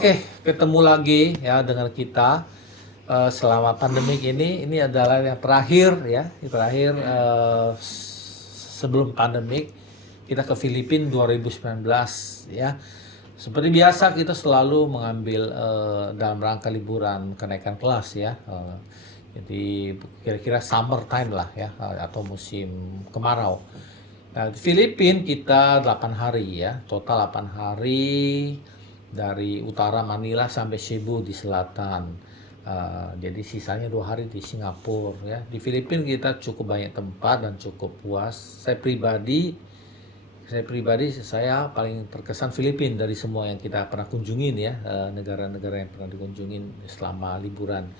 Oke, ketemu lagi ya dengan kita selama pandemik ini. Ini adalah yang terakhir ya, yang terakhir sebelum pandemik kita ke Filipina 2019 ya. Seperti biasa kita selalu mengambil dalam rangka liburan kenaikan kelas ya. Jadi kira-kira summer time lah ya, atau musim kemarau. Nah, di Filipina kita 8 hari ya, total 8 hari dari utara Manila sampai Cebu di selatan. Jadi sisanya 2 hari di Singapura ya. Di Filipina kita cukup banyak tempat dan cukup puas. Saya paling terkesan Filipina dari semua yang kita pernah kunjungin ya, negara-negara yang pernah dikunjungin selama liburan.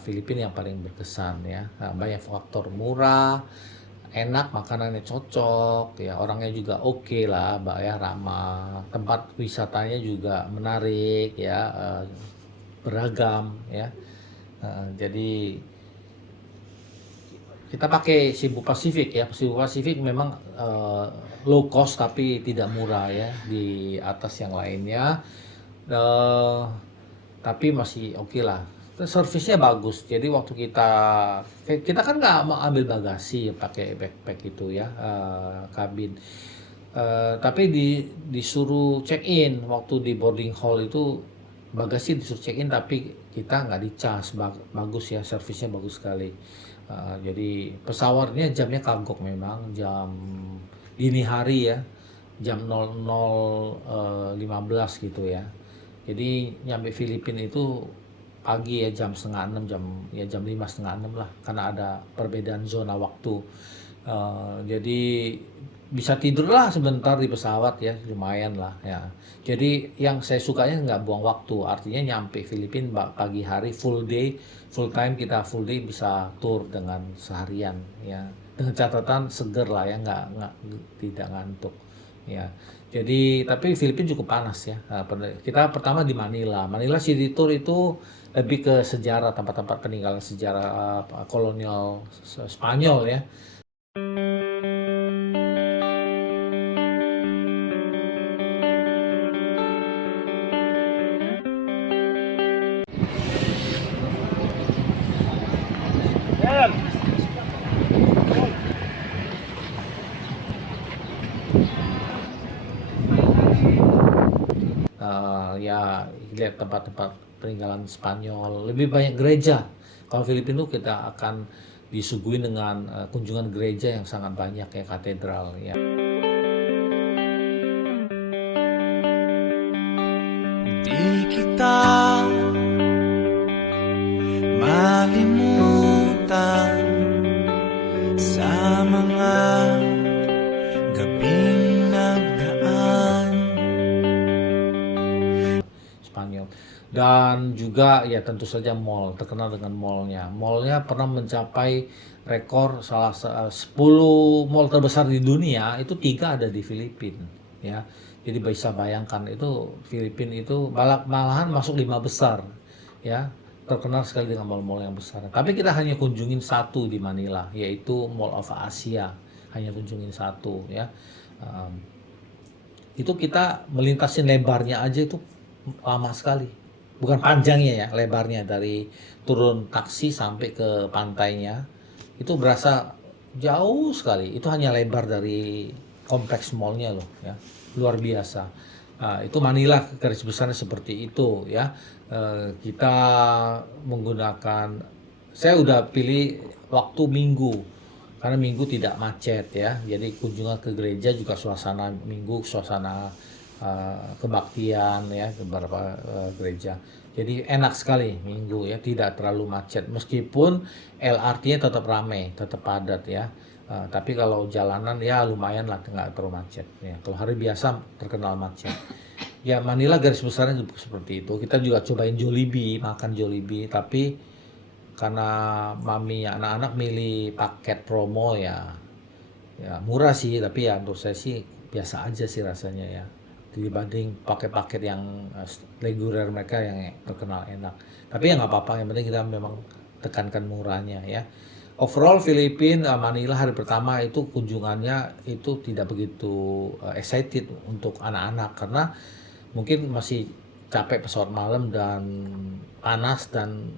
Filipina yang paling berkesan ya. Banyak faktor murah, enak, makanannya cocok ya, orangnya juga oke lah, Mbak ya, ramah, tempat wisatanya juga menarik ya, beragam ya. Jadi kita pakai Cebu Pacific ya. Cebu Pacific memang low cost tapi tidak murah ya di atas yang lainnya. Eh, tapi masih oke lah. Servisnya bagus. Jadi waktu kita kan nggak mau ambil bagasi pakai backpack itu ya, kabin. Tapi disuruh check in waktu di boarding hall itu, bagasi disuruh check in tapi kita nggak dicas. Bagus ya, servisnya bagus sekali. Jadi pesawatnya jamnya kagok memang, jam dini hari ya, jam 00.15 gitu ya. Jadi nyampe Filipina itu pagi ya, jam setengah enam, jam 5 setengah enam lah, karena ada perbedaan zona waktu. Jadi bisa tidur lah sebentar di pesawat ya, lumayan lah ya. Jadi yang saya sukanya nggak buang waktu, artinya nyampe Filipina pagi hari, full time, kita full day bisa tour dengan seharian ya. Dengan catatan seger lah ya, nggak tidak ngantuk ya. Jadi tapi Filipina cukup panas ya. Kita pertama di Manila. Manila City Tour itu lebih ke sejarah, tempat-tempat peninggalan sejarah kolonial Spanyol ya. Ya lihat tempat-tempat peninggalan Spanyol, lebih banyak gereja. Kalau Filipina itu kita akan disuguhi dengan kunjungan gereja yang sangat banyak ya, katedral ya. Di kita malimutan sa mga gabing nagdaan. Spanyol. Dan juga ya tentu saja mall, terkenal dengan mallnya. Mallnya pernah mencapai rekor 10 mall terbesar di dunia, itu 3 ada di Filipina ya. Jadi bisa bayangkan itu Filipina itu malahan masuk 5 besar ya. Terkenal sekali dengan mall-mall yang besar. Tapi kita hanya kunjungin satu di Manila, yaitu Mall of Asia. Hanya kunjungin satu ya. Itu kita melintasin lebarnya aja itu lama sekali. Bukan panjangnya ya, lebarnya dari turun taksi sampai ke pantainya. Itu berasa jauh sekali. Itu hanya lebar dari kompleks mallnya loh ya. Luar biasa. Itu Manila garis besarnya seperti itu ya. Kita menggunakan, saya udah pilih waktu Minggu karena Minggu tidak macet ya. Jadi kunjungan ke gereja juga suasana Minggu, suasana kebaktian ya, beberapa gereja. Jadi enak sekali Minggu ya, tidak terlalu macet. Meskipun LRT-nya tetap ramai, tetap padat ya. Tapi kalau jalanan ya lumayan lah, nggak terlalu macet ya. Kalau hari biasa terkenal macet. Ya Manila garis besarnya seperti itu. Kita juga cobain Jollibee, makan Jollibee, tapi karena mami anak-anak milih paket promo ya, ya murah sih, tapi ya menurut saya sih biasa aja sih rasanya ya, dibanding pakai paket yang reguler mereka yang terkenal enak. Tapi ya nggak apa-apa, yang penting kita memang tekankan murahnya ya. Overall Filipina, Manila hari pertama itu kunjungannya itu tidak begitu excited untuk anak-anak, karena mungkin masih capek pesawat malam dan panas dan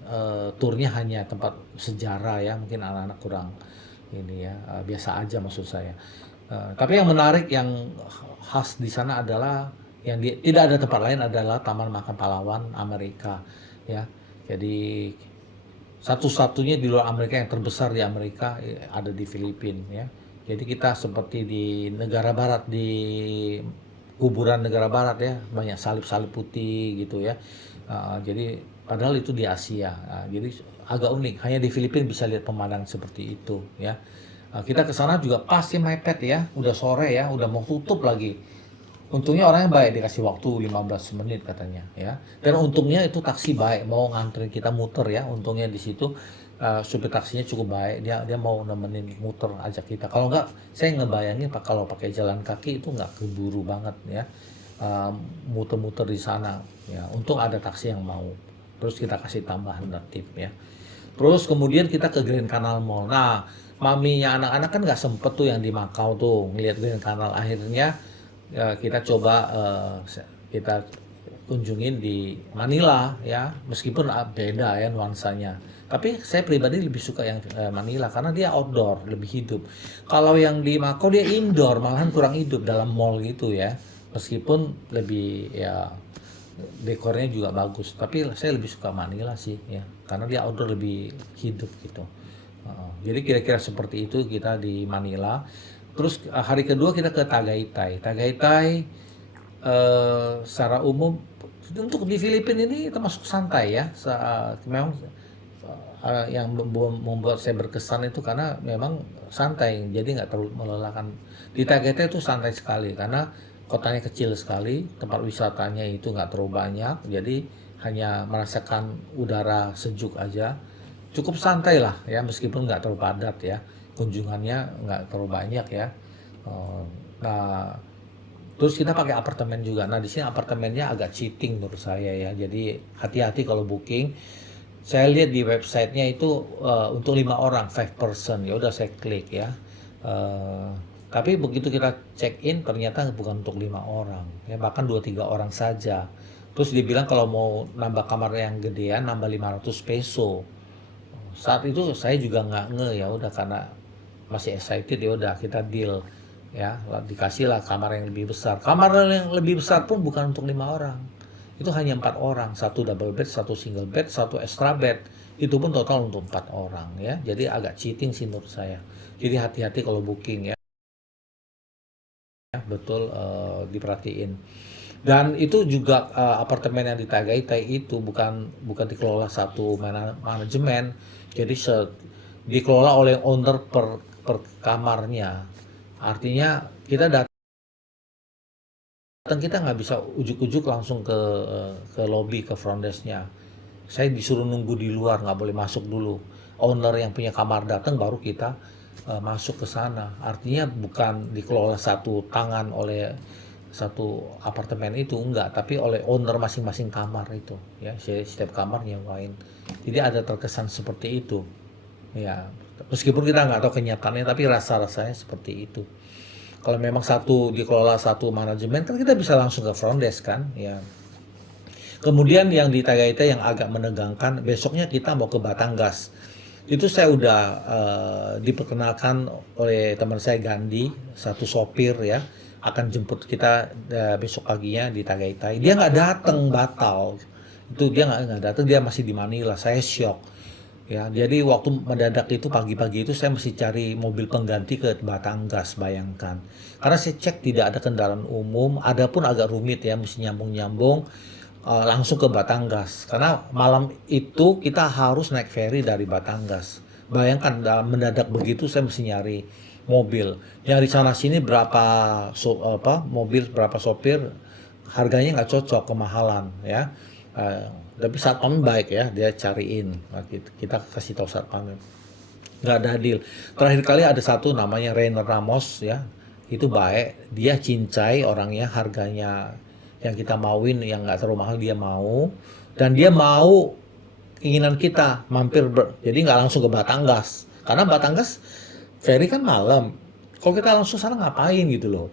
turnya hanya tempat sejarah ya, mungkin anak-anak kurang ini ya, biasa aja maksud saya. Tapi yang menarik yang khas di sana adalah tidak ada tempat lain adalah Taman Makam Pahlawan Amerika ya. Jadi satu-satunya di luar Amerika yang terbesar di Amerika ada di Filipina ya. Jadi kita seperti di negara barat, di kuburan negara barat ya, banyak salib-salib putih gitu ya. Jadi padahal itu di Asia. Jadi agak unik, hanya di Filipina bisa lihat pemandangan seperti itu ya. Kita ke sana juga pas sih mepet ya, udah sore ya, udah mau tutup lagi. Untungnya orangnya baik, dikasih waktu 15 menit katanya ya. Dan untungnya itu taksi baik, mau nganterin kita muter ya. Untungnya di situ supir taksinya cukup baik, dia mau nemenin muter ajak kita. Kalau enggak, saya ngebayangin kalau pakai jalan kaki itu nggak keburu banget ya. Muter-muter di sana ya. Untung ada taksi yang mau. Terus kita kasih tambahan tip ya. Terus kemudian kita ke Grand Canal Mall. Nah, maminya anak-anak kan nggak sempet tuh yang di Macau tuh ngeliat Grand Canal. Akhirnya kita coba kita kunjungin di Manila ya, meskipun beda ya nuansanya. Tapi saya pribadi lebih suka yang Manila karena dia outdoor, lebih hidup. Kalau yang di Macau dia indoor, malahan kurang hidup dalam mall gitu ya. Meskipun lebih ya dekornya juga bagus, tapi saya lebih suka Manila sih ya, karena dia outdoor lebih hidup gitu. Jadi kira-kira seperti itu kita di Manila. Terus hari kedua kita ke Tagaytay. Tagaytay secara umum untuk di Filipina ini termasuk santai ya. Memang yang membuat saya berkesan itu karena memang santai, jadi nggak terlalu melelahkan. Di Tagaytay itu santai sekali karena kotanya kecil sekali, tempat wisatanya itu nggak terlalu banyak, jadi hanya merasakan udara sejuk aja. Cukup santai lah ya, meskipun nggak terlalu padat ya, kunjungannya nggak terlalu banyak ya. Nah, terus kita pakai apartemen juga. Nah, di sini apartemennya agak cheating menurut saya ya, jadi hati-hati kalau booking. Saya lihat di websitenya itu untuk 5 orang, 5 person. Ya udah saya klik ya. Tapi begitu kita check in ternyata bukan untuk 5 orang, ya bahkan 2-3 orang saja. Terus dibilang kalau mau nambah kamar yang gedean nambah 500 peso. Saat itu saya juga nggak ya udah karena masih excited ya udah kita deal ya, dikasih lah kamar yang lebih besar. Kamar yang lebih besar pun bukan untuk 5 orang. Itu hanya 4 orang, satu double bed, satu single bed, satu extra bed. Itu pun total untuk 4 orang ya. Jadi agak cheating sih menurut saya. Jadi hati-hati kalau booking ya. Betul diperhatiin. Dan itu juga apartemen yang di Tagaytay itu bukan dikelola satu manajemen. Jadi dikelola oleh owner per kamarnya. Artinya kita datang, kita nggak bisa ujuk-ujuk langsung ke lobby, ke front desk-nya. Saya disuruh nunggu di luar, nggak boleh masuk dulu. Owner yang punya kamar datang baru kita masuk ke sana. Artinya bukan dikelola satu tangan oleh satu apartemen itu, enggak, tapi oleh owner masing-masing kamar itu ya, setiap kamar nyewain. Jadi ada terkesan seperti itu ya, meskipun kita nggak tahu kenyataannya, tapi rasa-rasanya seperti itu. Kalau memang dikelola satu manajemen kan kita bisa langsung ke front desk kan ya. Kemudian yang di Tagaytay yang agak menegangkan, besoknya kita mau ke Batangas. Itu saya udah diperkenalkan oleh teman saya Gandhi, satu sopir ya, akan jemput kita besok paginya di Tagaytay. Dia nggak datang, batal. Itu dia nggak datang, dia masih di Manila. Saya shock. Ya, jadi waktu mendadak itu pagi-pagi itu saya mesti cari mobil pengganti ke Batangas, bayangkan. Karena saya cek tidak ada kendaraan umum, ada pun agak rumit ya, mesti nyambung-nyambung langsung ke Batangas. Karena malam itu kita harus naik ferry dari Batangas. Bayangkan dalam mendadak begitu saya mesti nyari mobil. Nyari sana sini mobil berapa sopir, harganya nggak cocok, kemahalan ya. Tapi satpam baik ya, dia cariin. Nah, kita kasih tahu satpam, nggak ada deal. Terakhir kali ada satu namanya Rainer Ramos ya, itu baik, dia cincai orangnya, harganya yang kita mauin yang nggak terlalu mahal dia mau, dan dia mau keinginan kita mampir jadi nggak langsung ke Batangas, karena Batangas ferry kan malam. Kalau kita langsung sana ngapain gitu loh.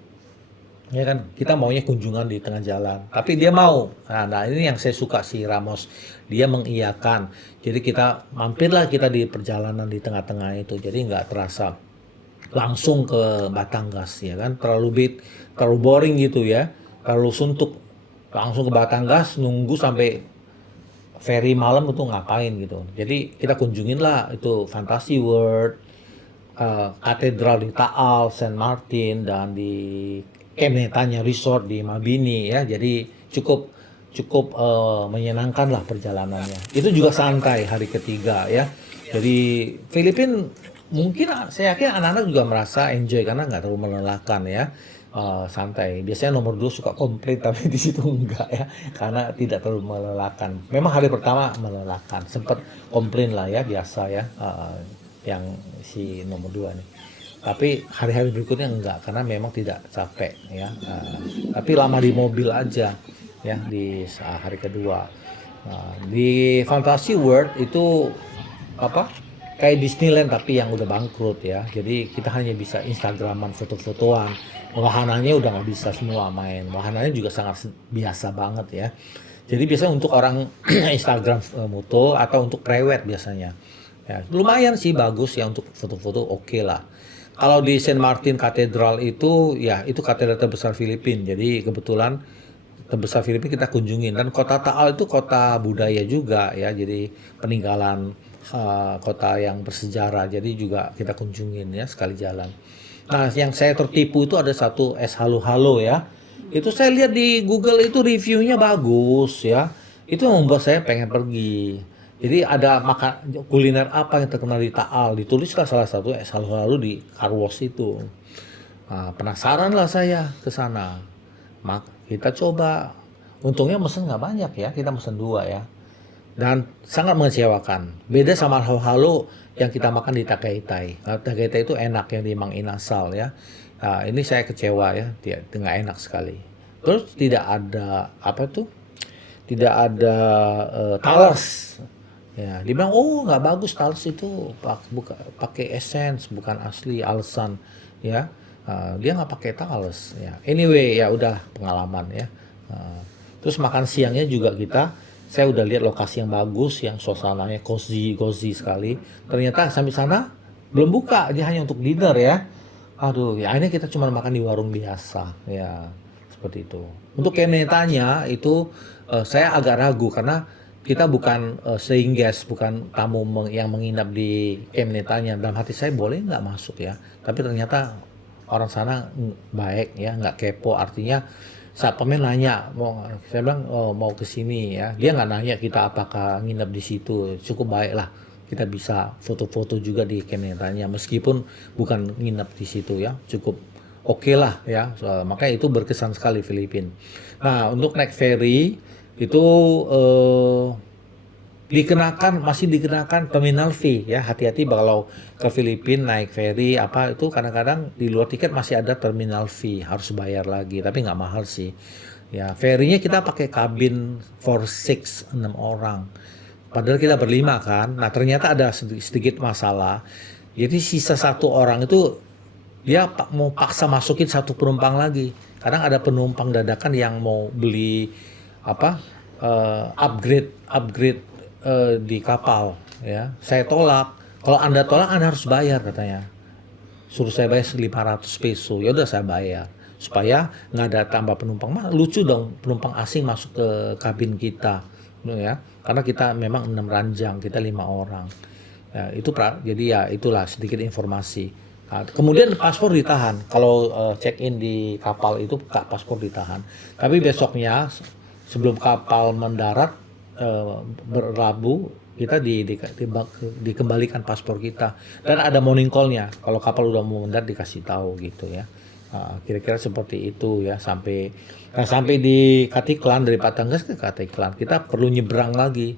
Ya kan, kita maunya kunjungan di tengah jalan, tapi dia mau. Nah, ini yang saya suka si Ramos, dia mengiyakan. Jadi kita mampirlah kita di perjalanan di tengah-tengah itu, jadi nggak terasa langsung ke Batangas ya kan, terlalu boring gitu ya, terlalu suntuk. Langsung ke Batangas, nunggu sampai ferry malam itu ngapain gitu. Jadi kita kunjungin lah itu Fantasy World, katedral di Taal, Saint Martin, dan di Kemenetanya Resort di Mabini ya. Jadi cukup cukup menyenangkan lah perjalanannya. Itu juga santai hari ketiga ya. Jadi Filipina mungkin saya yakin anak-anak juga merasa enjoy karena nggak terlalu melelahkan ya. Santai. Biasanya nomor 2 suka komplain tapi di situ enggak ya karena tidak terlalu melelahkan. Memang hari pertama melelahkan, sempat komplain lah ya biasa ya. Yang si nomor 2 nih. Tapi hari-hari berikutnya enggak karena memang tidak capek ya. Tapi lama di mobil aja ya di hari kedua. Di Fantasy World itu apa? Kayak Disneyland tapi yang udah bangkrut ya. Jadi kita hanya bisa Instagraman, foto-fotoan. Wahananya udah nggak bisa semua main. Wahananya juga sangat biasa banget ya. Jadi biasanya untuk orang Instagram foto atau untuk prewed biasanya. Ya, lumayan sih bagus ya untuk foto-foto oke lah. Kalau di Saint Martin Katedral itu ya itu katedral terbesar Filipina. Jadi kebetulan terbesar Filipina kita kunjungin dan kota Taal itu kota budaya juga ya. Jadi peninggalan kota yang bersejarah. Jadi juga kita kunjungin ya sekali jalan. Nah, yang saya tertipu itu ada satu es halo-halo ya. Itu saya lihat di Google itu reviewnya bagus ya. Itu yang membuat saya pengen pergi. Jadi ada makan kuliner apa yang terkenal di Taal, ditulislah salah satu es halo-halo di Karwas itu. Nah, penasaran lah saya ke sana. Kita coba. Untungnya mesen nggak banyak ya, kita mesen 2 ya. Dan sangat mengecewakan. Beda sama halo-halo yang kita makan di Tagaytay. Nah, Tagaytay itu enak yang di Mang Inasal ya. Nah, ini saya kecewa ya, dia nggak enak sekali. Terus tidak ada apa tuh? Tidak ada talas. Ya, dia bilang oh nggak bagus talas itu pakai essence bukan asli alasan ya. Dia nggak pakai talas ya. Anyway ya udah pengalaman ya. Terus makan siangnya juga saya udah lihat lokasi yang bagus, yang suasananya cozy sekali. Ternyata sampai sana belum buka, dia hanya untuk dinner ya. Aduh, ya ini kita cuma makan di warung biasa, ya seperti itu. Untuk Kenetanya itu saya agak ragu karena kita bukan staying guest, bukan tamu yang menginap di Kenetanya. Dalam hati saya boleh nggak masuk ya, tapi ternyata orang sana baik ya, nggak kepo. Artinya saat pemain nanya saya bilang mau ke sini ya, dia nggak nanya kita apakah nginep di situ, cukup baik lah kita bisa foto-foto juga di Kenetanya meskipun bukan nginep di situ ya, cukup oke lah ya. Makanya itu berkesan sekali Filipina. Nah untuk naik ferry itu masih dikenakan terminal fee ya, hati-hati kalau ke Filipina naik ferry apa itu kadang-kadang di luar tiket masih ada terminal fee, harus bayar lagi tapi nggak mahal sih ya. Ferrynya kita pakai kabin for 6 orang padahal kita berlima kan. Nah ternyata ada sedikit masalah, jadi sisa 1 orang itu dia mau paksa masukin 1 penumpang lagi. Kadang ada penumpang dadakan yang mau beli upgrade di kapal ya. Saya tolak. Kalau Anda tolak Anda harus bayar katanya. Suruh saya bayar 500 peso. Ya udah saya bayar supaya nggak ada tambah penumpang. Lucu dong penumpang asing masuk ke kabin kita ya. Karena kita memang 6 ranjang, kita 5 orang. Ya, jadi ya itulah sedikit informasi. Nah, kemudian paspor ditahan. Kalau check in di kapal itu paspor ditahan. Tapi besoknya sebelum kapal mendarat berlabuh kita dikembalikan paspor kita dan ada morning call-nya kalau kapal udah mau mendarat dikasih tahu gitu ya. Kira-kira seperti itu ya sampai di Katiklan. Dari Batangas ke Katiklan kita perlu nyebrang lagi,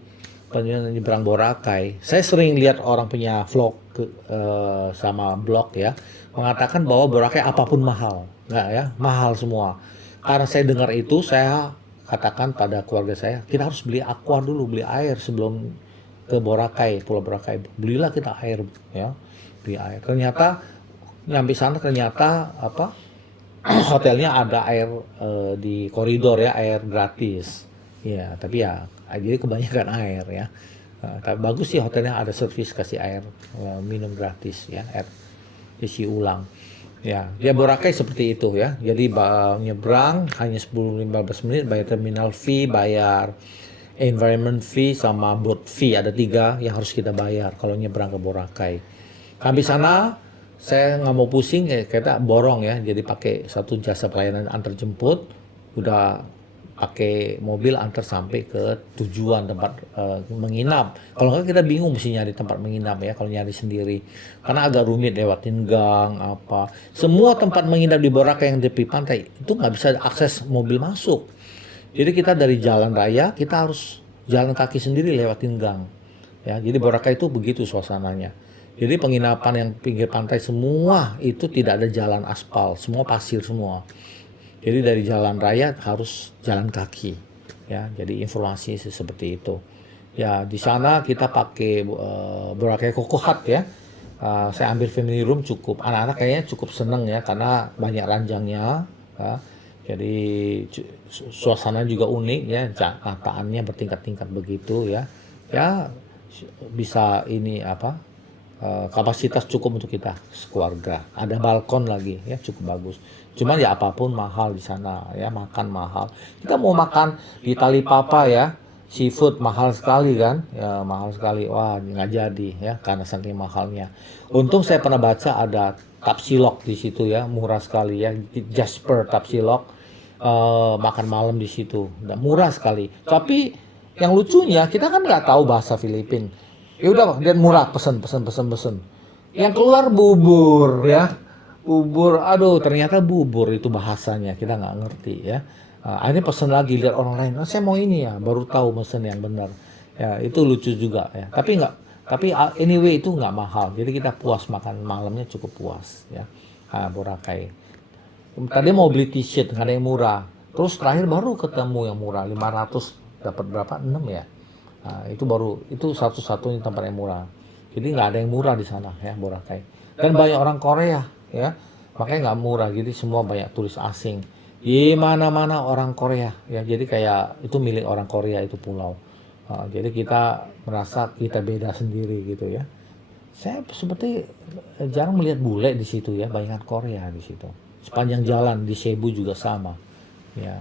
nyebrang Boracay. Saya sering lihat orang punya vlog sama blog ya mengatakan bahwa Boracay apapun mahal, nggak ya, mahal semua. Karena saya dengar itu saya katakan pada keluarga saya, kita harus beli aqua dulu, beli air sebelum ke Boracay, Pulau Boracay. Belilah kita air ya, beli air. Ternyata nyampe sana ternyata hotelnya ada air di koridor ya, air gratis. Ya, tapi ya jadi kebanyakan air ya. Tapi bagus sih hotelnya ada servis kasih air minum gratis ya, air isi ulang. Ya, dia Boracay seperti itu ya. Jadi nyebrang hanya 10-15 menit, bayar terminal fee, bayar environment fee sama boat fee, ada 3 yang harus kita bayar kalau nyebrang ke Boracay. Habis sana saya nggak mau pusing, kita borong ya, jadi pakai satu jasa pelayanan antar jemput, udah pakai mobil antar sampai ke tujuan tempat menginap. Kalau nggak kita bingung mesti nyari tempat menginap ya kalau nyari sendiri, karena agak rumit lewatin gang apa. Semua tempat menginap di Boracay yang di tepi pantai itu nggak bisa akses mobil masuk. Jadi kita dari jalan raya kita harus jalan kaki sendiri lewatin gang. Ya, jadi Boracay itu begitu suasananya. Jadi penginapan yang pinggir pantai semua itu tidak ada jalan aspal, semua pasir semua. Jadi dari jalan raya harus jalan kaki. Ya, jadi informasi seperti itu. Ya, di sana kita pakai Boracay Coco Hut ya. Saya ambil family room cukup. Anak-anak kayaknya cukup seneng ya karena banyak ranjangnya. Ya. Jadi suasana juga unik ya, rataannya bertingkat-tingkat begitu ya. Ya bisa ini apa? Kapasitas cukup untuk kita sekeluarga. Ada balkon lagi ya, cukup bagus. Cuman ya apapun mahal di sana ya, makan mahal. Kita mau makan di Talipapa ya, seafood mahal sekali kan, ya mahal sekali. Wah nggak jadi ya karena saking mahalnya. Untung saya pernah baca ada Tapsilok di situ ya, murah sekali ya, Jasper Tapsilok, makan malam di situ, dan murah sekali. Tapi yang lucunya kita kan nggak tahu bahasa Filipin. Ya udah lihat murah, pesen. Yang keluar bubur ya, bubur. Aduh ternyata bubur itu bahasanya kita nggak ngerti ya. Akhirnya pesen lagi, lihat orang lain, saya mau ini ya, baru tahu pesen yang benar. Ya itu lucu juga ya. Tapi anyway itu nggak mahal. Jadi kita puas makan malamnya, cukup puas ya. Boracay. Tadi mau beli t-shirt nggak ada yang murah. Terus terakhir baru ketemu yang murah, 500 dapat berapa? 6 ya. Itu baru, itu satu-satunya tempat yang murah. Jadi nggak ada yang murah di sana ya, Boracay. Dan banyak orang Korea ya, makanya nggak murah. Jadi semua banyak turis asing. Di mana-mana orang Korea ya. Jadi kayak itu milik orang Korea itu pulau. Jadi kita merasa kita beda sendiri gitu ya. Saya seperti jarang melihat bule di situ ya, banyak Korea di situ. Sepanjang jalan di Cebu juga sama. Ya,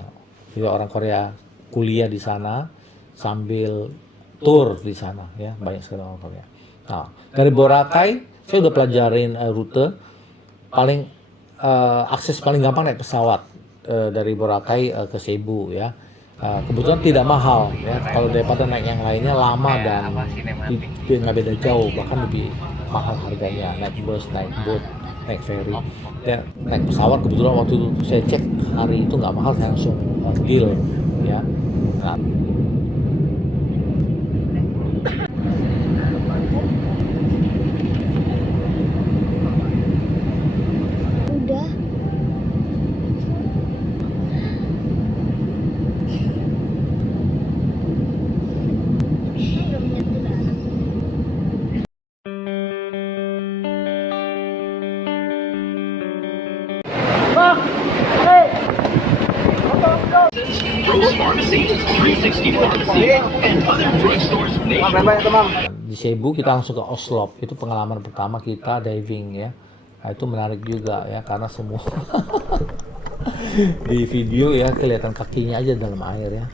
juga orang Korea kuliah di sana sambil tour di sana ya, banyak sekali orang Korea. Nah, dari Boracay saya udah pelajarin rute paling akses paling gampang naik pesawat dari Boracay ke Cebu ya. Kebetulan tidak mahal ya, kalau daripada naik yang lainnya lama dan nggak beda jauh, bahkan lebih mahal harganya naik bus, naik boat, naik ferry. Dan naik pesawat kebetulan waktu itu saya cek hari itu nggak mahal, saya langsung deal ya. Nah, udah Rose Pharmacy, 360 Pharmacy, and other drugstores nationwide. di Cebu kita langsung ke Oslop. Itu pengalaman pertama kita diving ya. Nah, itu menarik juga ya karena semua di video ya kelihatan kakinya aja dalam air ya.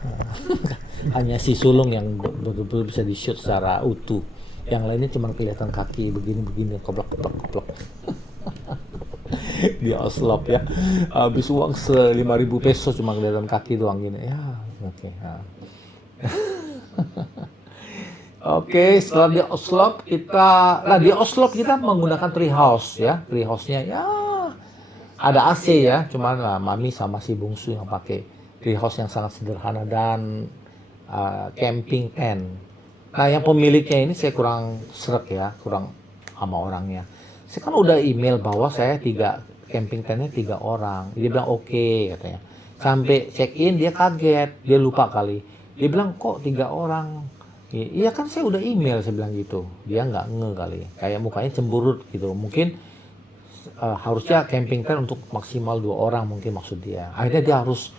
Hanya si sulung yang betul-betul bisa di-shoot secara utuh. Yang lainnya cuma kelihatan kaki begini-begini, koplok. Di Oslop ya. Habis uang 5.000 peso cuma kelihatan kaki doang gini. Ya, oke. Oke, setelah di Oslop di Oslop kita menggunakan tree house ya. Tree house-nya ya ada AC ya, cuman mami sama si bungsu yang pakai tree house yang sangat sederhana dan camping tent. Nah, yang pemiliknya ini saya kurang srek ya, kurang sama orangnya. Saya kan udah email bahwa saya camping tentnya 3 orang. Dia bilang oke, katanya. Sampai check in dia kaget, dia lupa kali. Dia bilang kok 3 orang. Iya kan saya udah email, saya bilang gitu. Dia nggak nge kali, kayak mukanya cemberut gitu. Mungkin harusnya camping tent untuk maksimal 2 orang mungkin maksud dia. Akhirnya dia harus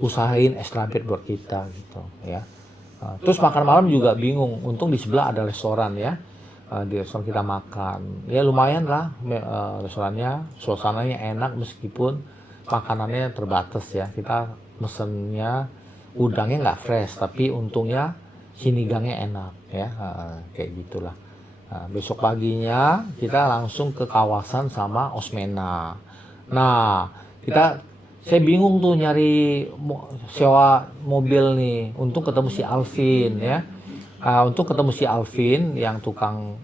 usahain extra bed buat kita gitu ya. Terus makan malam juga bingung. Untung di sebelah ada restoran ya. Di restoran kita makan. Ya lumayan lah restorannya, suasananya enak meskipun makanannya terbatas ya. Kita mesennya udangnya nggak fresh, tapi untungnya sinigangnya enak ya. Kayak gitulah. Besok paginya kita langsung ke kawasan sama Osmena. Nah, saya bingung tuh nyari sewa mobil nih. Untung ketemu si Alvin ya. Untung ketemu si Alvin yang tukang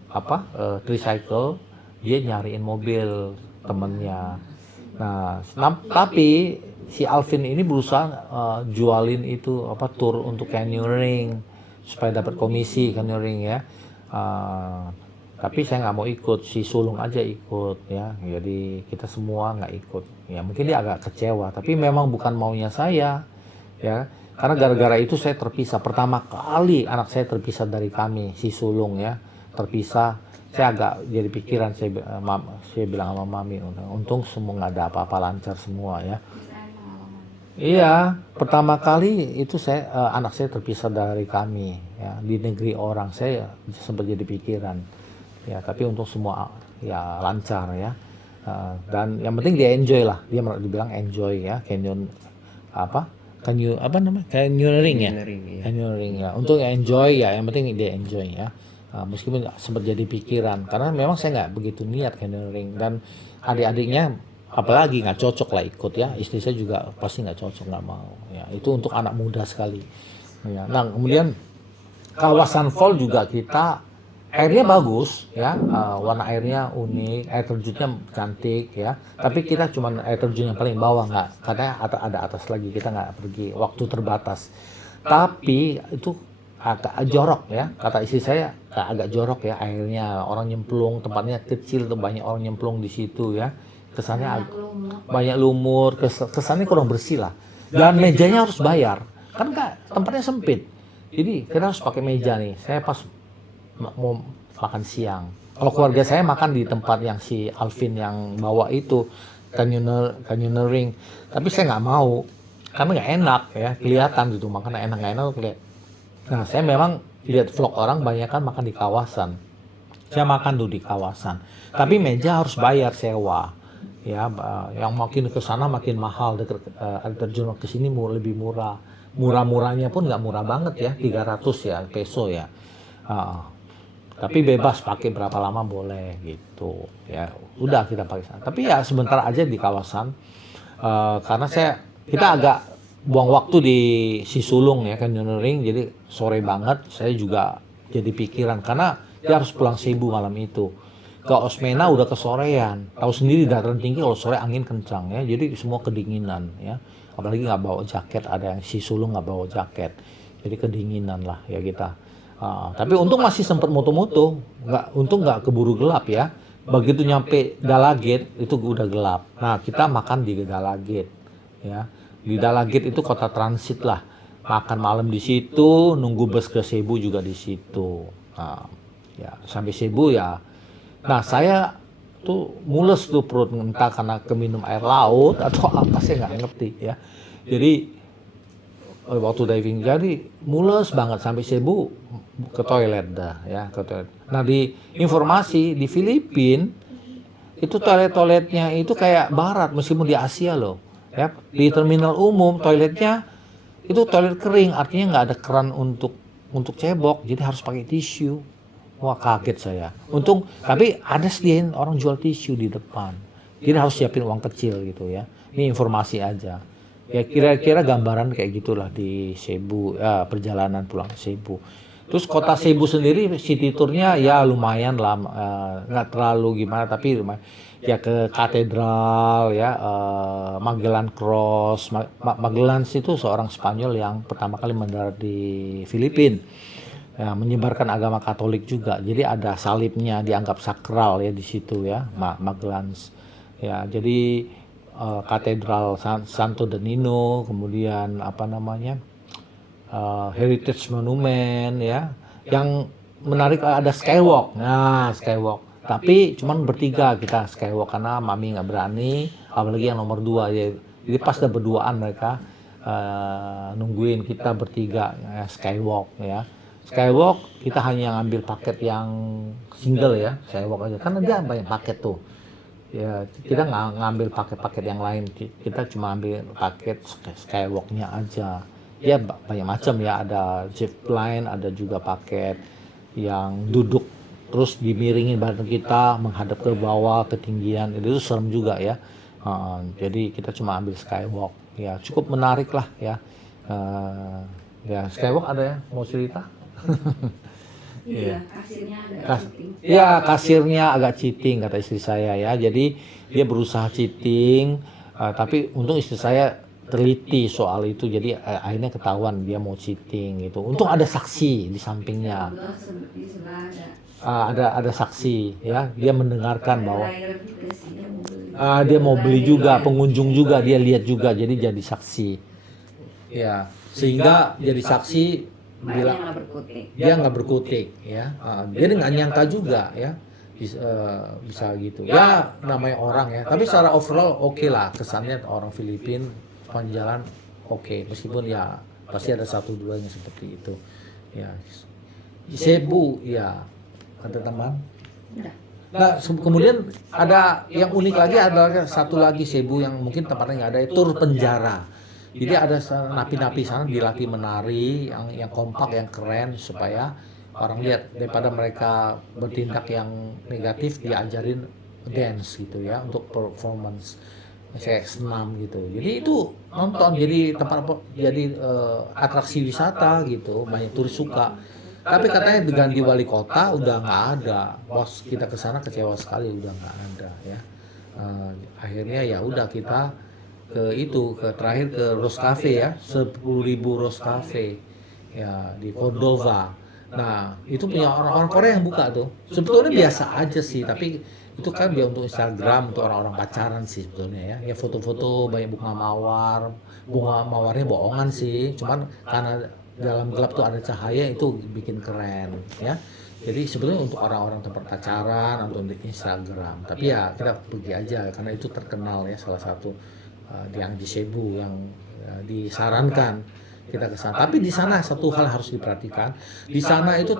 tricycle. Dia nyariin mobil temennya. Nah, tapi si Alvin ini berusaha jualin itu tour untuk canyoning supaya dapat komisi canyoning ya. Tapi saya nggak mau ikut, si Sulung aja ikut ya, jadi kita semua nggak ikut ya. Mungkin dia agak kecewa, tapi memang bukan maunya saya ya, karena gara-gara itu saya terpisah. Pertama kali anak saya terpisah dari kami, si Sulung ya, terpisah. Saya agak jadi pikiran, saya bilang sama mami, untung semua nggak ada apa-apa, lancar semua ya. Iya, pertama kali itu anak saya terpisah dari kami ya, di negeri orang. Saya sempat jadi pikiran ya, tapi untuk semua ya lancar ya. Dan yang penting dia enjoy lah, dia dibilang enjoy ya, canyoning ya, canyoning ya. Untuk enjoy ya, yang penting dia enjoy ya. Meskipun sempat jadi pikiran, karena memang saya nggak begitu niat canyoning, dan adik-adiknya apalagi nggak cocok lah ikut ya. Istri saya juga pasti nggak cocok, nggak mau ya. Itu untuk anak muda sekali ya. Nah kemudian kawasan fall juga kita, airnya bagus ya, warna airnya unik, air terjunnya cantik ya. Tapi kita cuma air terjun yang paling bawah, nggak, katanya ada atas lagi, kita nggak pergi, waktu terbatas. Tapi itu agak jorok ya, kata istri saya agak jorok ya airnya, orang nyemplung, tempatnya kecil tuh, banyak orang nyemplung di situ ya. Kesannya banyak lumur, kesannya kurang bersih lah. Dan mejanya harus bayar, kan tempatnya sempit. Jadi kita harus pakai meja nih. Saya pas mau makan siang, kalau keluarga saya makan di tempat yang si Alvin yang bawa itu, canyoning, tapi saya nggak mau karena nggak enak ya, kelihatan gitu makan enak nggak enak kelihatan. Nah saya memang lihat vlog orang banyak kan makan di kawasan, saya makan tuh di kawasan, tapi meja harus bayar sewa ya. Yang makin ke sana makin mahal, dekat air terjun ke sini lebih murah, murah-murahnya pun nggak murah banget ya, 300 ya peso ya. Tapi bebas pakai berapa lama boleh gitu ya, udah kita pakai sana. Tapi ya sebentar aja di kawasan, karena kita agak buang waktu di Sisulung ya, canyoning, jadi sore banget. Saya juga jadi pikiran karena dia harus pulang Cebu malam itu. Ke Osmena udah kesorean, tahu sendiri dataran tinggi kalau sore angin kencang ya, jadi semua kedinginan ya. Apalagi nggak bawa jaket, ada yang Sisulung nggak bawa jaket, jadi kedinginan lah ya kita. Tapi untung masih sempat moto-moto, untung nggak keburu gelap ya. Begitu nyampe Dalagate itu udah gelap. Nah kita makan di Dalagate ya. Di Dalagate itu kota transit lah. Makan malam di situ, nunggu bus ke Cebu juga di situ. Ya sampai Cebu ya. Nah saya tuh mules tuh perut, entah karena keminum air laut atau apa, saya nggak ngerti ya. Jadi waktu diving jadi mules banget sampai Cebu, ke toilet dah ya, ke toilet. Nah di informasi di Filipina itu toiletnya itu kayak barat meskipun di Asia loh ya. Di terminal umum toiletnya itu toilet kering, artinya nggak ada keran untuk cebok, jadi harus pakai tisu. Wah kaget saya. Untung tapi ada sediain orang jual tisu di depan, jadi harus siapin uang kecil gitu ya. Ini informasi aja ya, kira-kira gambaran kayak gitulah di Cebu ya, perjalanan pulang ke Cebu. Terus kota Cebu sendiri city tournya ya lumayan lah, nggak terlalu gimana, tapi lumayan. Ya ke katedral ya, Magellan Cross. Magellan itu seorang Spanyol yang pertama kali mendarat di Filipina ya, menyebarkan agama Katolik juga, jadi ada salibnya, dianggap sakral ya di situ ya, Magellan ya. Jadi katedral Santo Nino, kemudian Heritage Monument ya. Yang menarik ada skywalk. Nah, skywalk. Tapi cuman bertiga kita skywalk karena mami nggak berani, apalagi yang nomor 2 ya. Jadi pas udah berduaan mereka nungguin kita bertiga ya, skywalk ya. Skywalk kita hanya ngambil paket yang single ya, skywalk aja karena dia banyak paket tuh. Ya kita nggak ngambil paket-paket yang lain, kita cuma ambil paket skywalknya aja. Ya banyak macam ya, ada zip line, ada juga paket yang duduk terus dimiringin badan kita menghadap ke bawah ketinggian, itu serem juga ya. Jadi kita cuma ambil skywalk ya, cukup menarik lah ya. Ya skywalk ada ya mau cerita? Iya, kasirnya agak cheating. Ya kasirnya agak cheating kata istri saya ya, jadi dia berusaha cheating, tapi untung istri saya teliti soal itu, jadi akhirnya ketahuan dia mau cheating gitu. Untung ada saksi di sampingnya. Di sebelah Ada saksi ya, dia mendengarkan bahwa layar juga sih, dia mau beli. dia mau beli juga, pengunjung juga dia lihat juga, jadi saksi ya, sehingga jadi saksi Dia bilang nggak berkutik. dia nggak berkutik ya. Dia nggak nyangka juga ya bisa gitu ya, namanya orang ya. Tapi secara overall oke lah kesannya orang Filipina sepanjang jalan oke, meskipun ya pasti ada 1-2 yang seperti itu ya. Cebu ya ada teman. Udah. Nah kemudian ada yang unik lagi, adalah satu lagi Cebu yang mungkin tempatnya nggak ada, tur penjara. Jadi ada napi-napi sana dilatih menari yang kompak, yang keren, supaya orang lihat daripada mereka bertindak yang negatif, diajarin dance gitu ya, untuk performance kayak senam gitu. Jadi itu nonton, jadi atraksi wisata gitu, banyak turis suka. Tapi katanya diganti wali kota udah nggak ada. Bos kita ke sana kecewa sekali, udah nggak ada ya. Akhirnya ya udah kita terakhir ke Rose Cafe ya, 10.000 Rose Cafe ya di Cordova. Nah itu punya orang-orang Korea yang buka tuh. Sebetulnya biasa aja sih, tapi itu kan biar untuk Instagram, untuk orang-orang pacaran sih sebetulnya ya. Ya foto-foto banyak bunga mawarnya bohongan sih, cuman karena dalam gelap tuh ada cahaya, itu bikin keren ya. Jadi sebetulnya untuk orang-orang tempat pacaran atau untuk Instagram, tapi ya kita pergi aja karena itu terkenal ya, salah satu yang di Cebu yang disarankan kita ke sana. Tapi di sana satu hal harus diperhatikan. Di sana itu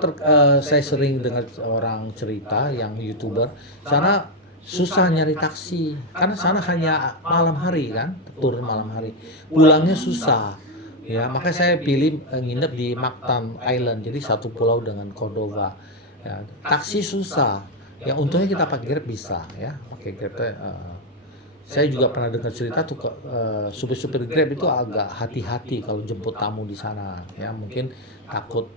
saya sering dengar orang cerita yang YouTuber, sana susah nyari taksi karena sana hanya malam hari kan, turun malam hari. Pulangnya susah. Ya, makanya saya pilih nginep di Mactan Island. Jadi satu pulau dengan Cordova. Ya, taksi susah. Ya untungnya kita pakai Grab bisa ya. Pakai Grab saya juga pernah dengar cerita tuh supir-supir Grab itu agak hati-hati kalau jemput tamu di sana ya, mungkin takut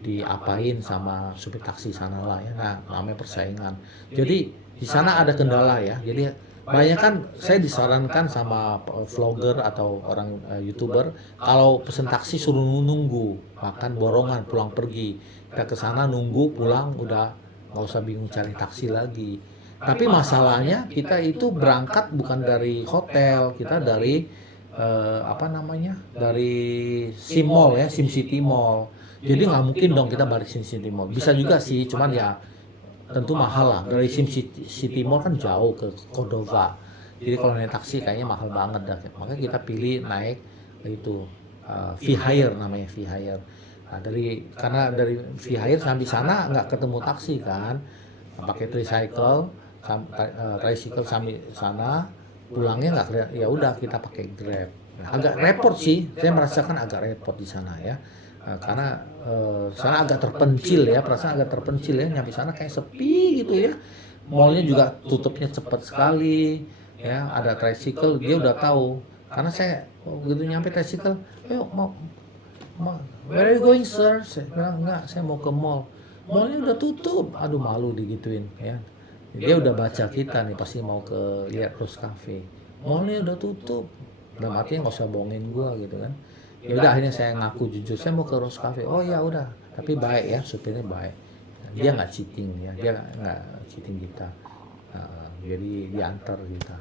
diapain sama supir taksi sana lah ya. Nah namanya persaingan, jadi di sana ada kendala ya. Jadi banyak kan saya disarankan sama vlogger atau orang YouTuber, kalau pesen taksi suruh nunggu, makan borongan pulang pergi. Kita ke sana nunggu, pulang udah nggak usah bingung cari taksi lagi. Tapi masalahnya kita itu berangkat bukan dari hotel, kita dari dari Sim Mall ya, Sim City Mall. Jadi nggak mungkin dong kita balik Sim City Mall. Bisa juga sih, cuman ya tentu mahal lah. Dari Sim City Mall kan jauh ke Cordova. Jadi kalau naik taksi kayaknya mahal banget dah. Makanya kita pilih naik itu V-Hire namanya, V-Hire. Nah, karena dari V-Hire sampai sana nggak ketemu taksi kan, pakai tricycle sampai sana, pulangnya nggak kelihatan, ya udah kita pakai Grab. Agak repot sih, saya merasakan agak repot di sana ya, karena sana agak terpencil ya, perasaan agak terpencil ya, nyampe sana kayak sepi gitu ya. Mallnya juga tutupnya cepat sekali ya, ada tricycle dia udah tahu, karena saya begitu nyampe tricycle, ayo mau where are you going sir? Saya bilang enggak, saya mau ke mall. Mallnya udah tutup, aduh malu digituin ya. Dia udah baca kita nih, pasti mau ke lihat Rose Cafe. Mallnya udah tutup, udah mati, nggak usah bohongin gua gitu kan. Ya udah akhirnya saya ngaku jujur, saya mau ke Rose Cafe. Oh ya udah, tapi baik ya, supirnya baik. Dia nggak cheating ya, dia nggak cheating kita. Jadi diantar kita.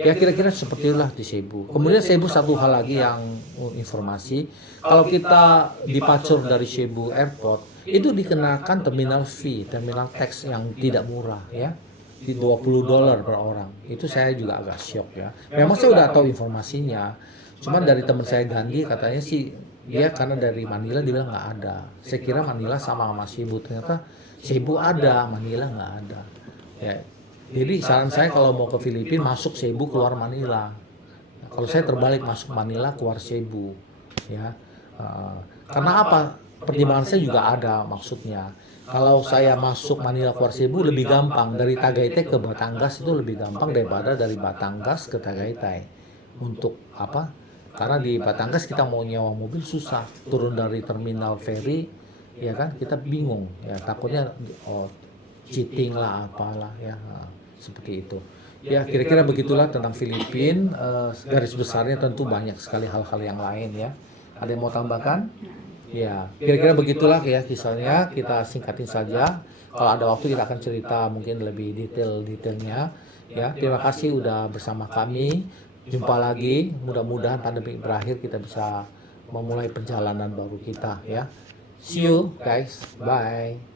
Ya kira-kira seperti itulah di Cebu. Kemudian Cebu satu hal lagi yang informasi, kalau kita departure dari Cebu Airport itu dikenakan terminal fee, terminal tax yang tidak murah ya, di $20 per orang. Itu saya juga agak shock ya. Memang saya udah tahu informasinya, cuman dari teman saya Gandhi katanya sih dia karena dari Manila dia bilang nggak ada. Saya kira Manila sama Cebu, ternyata Cebu ada, Manila nggak ada. Ya, jadi saran saya kalau mau ke Filipina masuk Cebu keluar Manila. Kalau saya terbalik masuk Manila keluar Cebu, ya. Karena apa? Pertimbangan saya juga ada maksudnya. Kalau saya masuk Manila keluar Cebu lebih gampang dari Tagaytay ke Batangas itu lebih gampang daripada dari Batangas ke Tagaytay. Untuk apa? Karena di Batangas kita mau nyewa mobil susah, turun dari terminal ferry, ya kan? Kita bingung, ya takutnya cheating lah apalah ya. Seperti itu. Ya kira-kira begitulah tentang Filipina. Garis besarnya tentu banyak sekali hal-hal yang lain ya. Ada yang mau tambahkan? Ya kira-kira begitulah ya kisahnya. Kita singkatin saja. Kalau ada waktu kita akan cerita mungkin lebih detailnya. Ya terima kasih udah bersama kami. Jumpa lagi. Mudah-mudahan pandemi berakhir kita bisa memulai perjalanan baru kita ya. See you guys. Bye.